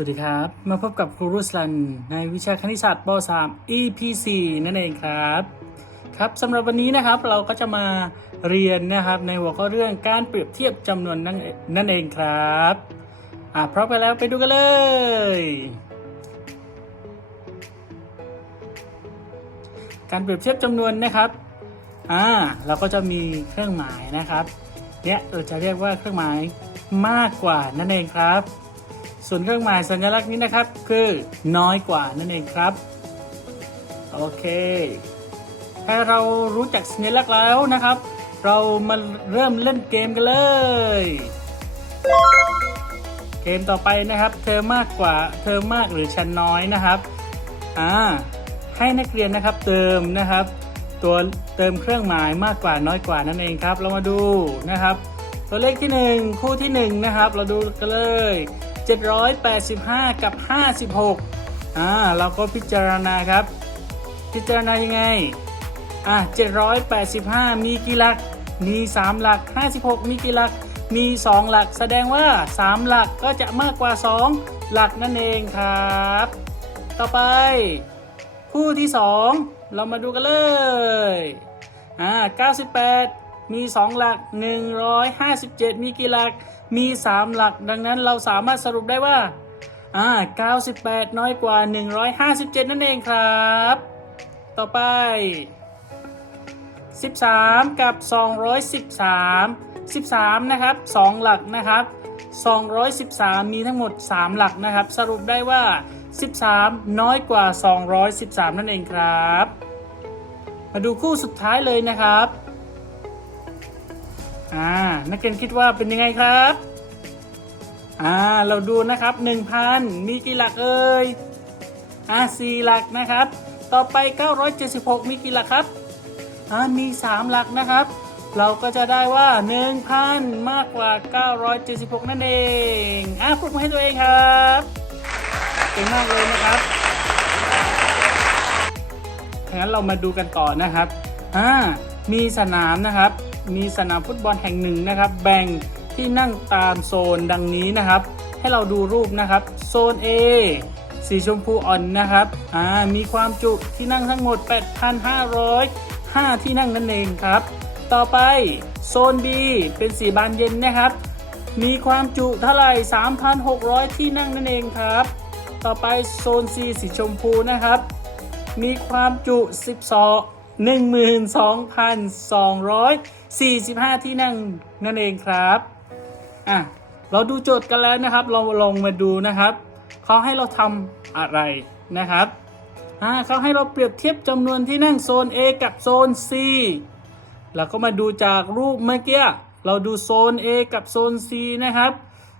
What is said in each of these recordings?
วัสดีครับ มาพบกับครูรุสลัน ในวิชาคณิตศาสตร์ป .3 EP 4นั่นเองครับ ครับสำหรับวันนี้นะครับเราก็จะมาเรียนนะครับในหัวข้อเรื่องการเปรียบเทียบจำนวนนั่นนั่นเองครับอะพร้อมไปแล้วไปดูกันเลย การเปรียบเทียบจำนวนนะครับอ่าเราก็จะมีเครื่องหมายนะครับเนี่ยเราจะเรียกว่าเครื่องหมายมากกว่านั่นเองครับ ส่วนเครื่องหมายสัญลักษณ์นี้นะครับคือน้อยกว่านั่นเองครับ โอเค ถ้าเรารู้จักสัญลักษณ์แล้วนะครับ เรามาเริ่มเล่นเกมกันเลย เกมต่อไปนะครับ เธอมากกว่าเธอมากหรือฉันน้อยนะครับอ่าให้นักเรียนนะครับเติมนะครับ ตัวเติมเครื่องหมายมากกว่าน้อยกว่านั่นเองครับ เรามาดูนะครับ ตัวเลขที่ 1 คู่ที่1นะครับ เราดูกันเลย 785 กับ 56อ่าเราก็พิจารณาครับ พิจารณายังไงอะ785 มีกี่หลัก มี 3 หลัก 56 มีกี่หลัก มี 2 หลัก แสดงว่า 3 หลักก็จะมากกว่า 2 หลักนั่นเองครับ ต่อไป คู่ที่ 2 เรามาดูกันเลยอ่า98 มี 2 หลัก 157 มีกี่หลัก มี 3 หลัก ดังนั้นเราสามารถสรุปได้ว่าอ่า98 น้อยกว่า 157 นั่นเองครับ ต่อไป 13 กับ 213 13 นะครับ 2 หลักนะครับ 213 มีทั้งหมด 3 หลักนะครับ สรุปได้ว่า 13 น้อยกว่า 213 นั่นเองครับ มาดูคู่สุดท้ายเลยนะครับ อ่า นักเรียนคิดว่าเป็นยังไงครับ อ่า เราดูนะครับ1,000มีกี่หลักเอ่ย อ่า4หลักนะครับ ต่อไป 976 มีกี่หลักครับ อ่า มี 3 หลักนะครับ เราก็จะได้ว่า 1,000 มากกว่า 976 นั่นเอง อ่าปรบมือให้ตัวเองครับเก่งมากเลยนะครับงั้นเรามาดูกันต่อนะครับ อ่า มีสนามนะครับ มีสนามฟุตบอลแห่งหนึ่งนะครับ แบ่งที่นั่งตามโซนดังนี้นะครับ ให้เราดูรูปนะครับ โซน A สีชมพูอ่อนนะครับ อ่า มีความจุที่นั่งทั้งหมด 8,505 ที่นั่งนั่นเองครับ ต่อไปโซน B เป็นสีบานเย็นนะครับ มีความจุเท่าไหร่ 3,600 ที่นั่งนั่นเองครับ ต่อไปโซน C สีชมพูนะครับ มีความจุ 12 45 ที่นั่งนั่นเองครับอะเราดูโจทย์กันแล้วนะครับ เราลองมาดูนะครับเขาให้เราทำอะไรนะครับอ่าเขาให้เราเปรียบเทียบจำนวนที่นั่งโซน A กับโซน C เราก็มาดูจากรูปเมื่อกี้เราดูโซน A กับโซน C นะครับ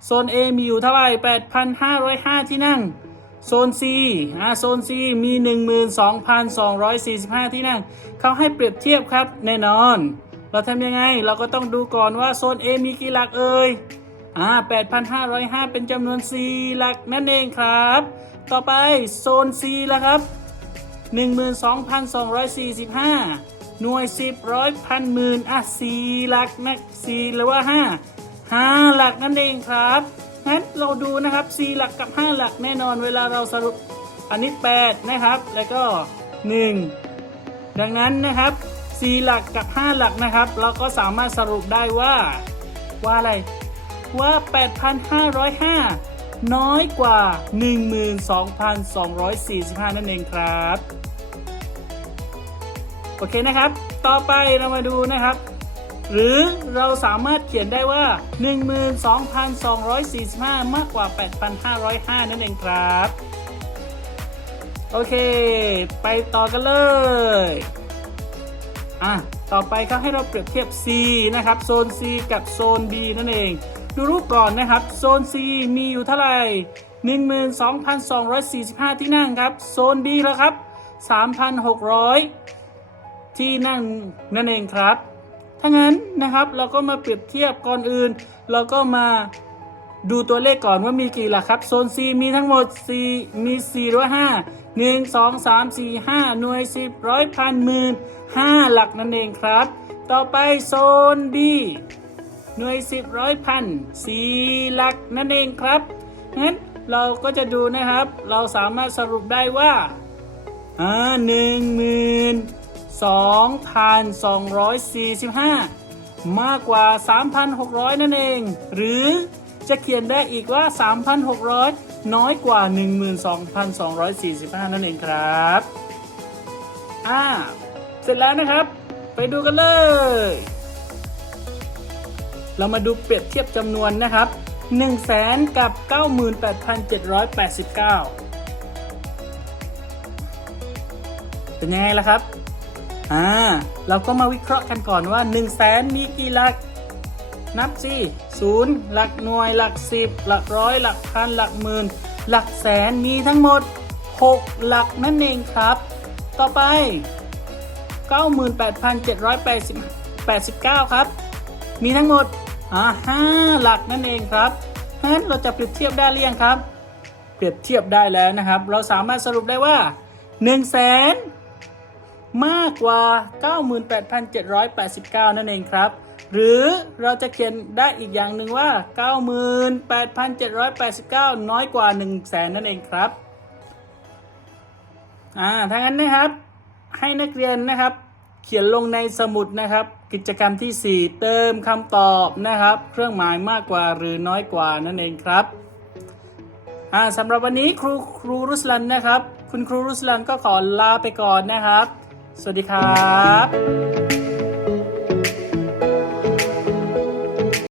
โซน A มีอยู่เท่าไหร่ 8,505 ที่นั่ง โซน C อ่า โซน C มี 12,245 ที่นั่ง เขาให้เปรียบเทียบครับ แน่นอน เราทำยังไง เราก็ต้องดูก่อนว่าโซน A มีกี่หลักเอ่ย อ่า 8,505 เป็นจำนวน 4 หลักนั่นเองครับ ต่อไปโซน C แล้วครับ 12,245 หน่วย 10ร้อยพันหมื่นอะ 4 หลักนะ4หรือว่า 5 5 หลักนั่นเองครับงั้นเราดูนะครับ 4 หลักกับ 5 หลักแน่นอนเวลาเราสรุปอันนี้ 8 นะครับ แล้วก็ 1 ดังนั้นนะครับ 4 หลักกับ 5 หลักนะครับ เราก็สามารถสรุปได้ว่า ว่าอะไร ว่า 8,505 น้อยกว่า 12,245 นั่นเองครับ โอเคนะครับ ต่อไปเรามาดูนะครับ หรือเราสามารถเขียนได้ว่า 12,245 มากกว่า 8,505 นั่นเองครับ โอเค ไปต่อกันเลย อะต่อไปเขาให้เราเปรียบเทียบ C นะครับโซน C กับโซน B นั่นเอง ดูรูปก่อนนะครับ โซน C มีอยู่เท่าไหร่12,245 ที่นั่งครับ โซน B แล้วครับ 3,600 ที่นั่งนั่นเองครับถ้างั้นนะครับเราก็มาเปรียบเทียบก่อนอื่น เราก็มาดูตัวเลขก่อนว่ามีกี่หลักครับ โซน C มีทั้งหมด 4 มี4หรือ ว่า5 1 2 3 4 5หน่วย10ร้อยพันหมื่น5หลักนั่นเองครับ ต่อไปโซน B หน่วย10ร้อยพัน4หลักนั่นเองครับงั้นเราก็จะดูนะครับ เราสามารถสรุปได้ว่าอ่าหนึ่งหมื่นสองพันสองร้อยสี่สิบห้ามากกว่า 3,600 นั่นเอง หรือ จะเขียนได้อีกว่า 3,600 น้อยกว่า 12,245 นั่นเองครับอ่าเสร็จแล้วนะครับ ไปดูกันเลย เรามาดูเปรียบเทียบจำนวนนะครับ 1 0 0 0 0แสนกับ 98,789 เป็นยังไงล่ะครับอ่าเราก็มาวิเคราะห์กันก่อนว่า 1 0 0 0 0แสนมีกี่หลัก นับสิศูนย์หลักหน่วยหลักสิบหลักร้อยหลักพันหลักหมื่น หลักแสนมีทั้งหมด 6 หลักนั่นเองครับ ต่อไป 98,789 ครับ มีทั้งหมดอ่าห้าหลักนั่นเองครับเพราะฉะนั้นเราจะเปรียบเทียบได้หรือยังครับ เปรียบเทียบได้แล้วนะครับ เราสามารถสรุปได้ว่า1 0 0 0 0แสนมากกว่า 98,789 นั่นเองครับ หรือเราจะเขียนได้อีกอย่างหนึ่งว่า 98,789 น้อยกว่า 1 0 0 0 0แสนนั่นเองครับ อ่าถ้างั้นนะครับให้นักเรียนนะครับ เขียนลงในสมุดนะครับ กิจกรรมที่ 4 เติมคำตอบนะครับ เครื่องหมายมากกว่าหรือน้อยกว่านั่นเองครับอ่าสำหรับวันนี้ครูครูรุสลันนะครับ คุณครูรุสลันก็ขอลาไปก่อนนะครับ สวัสดีครับ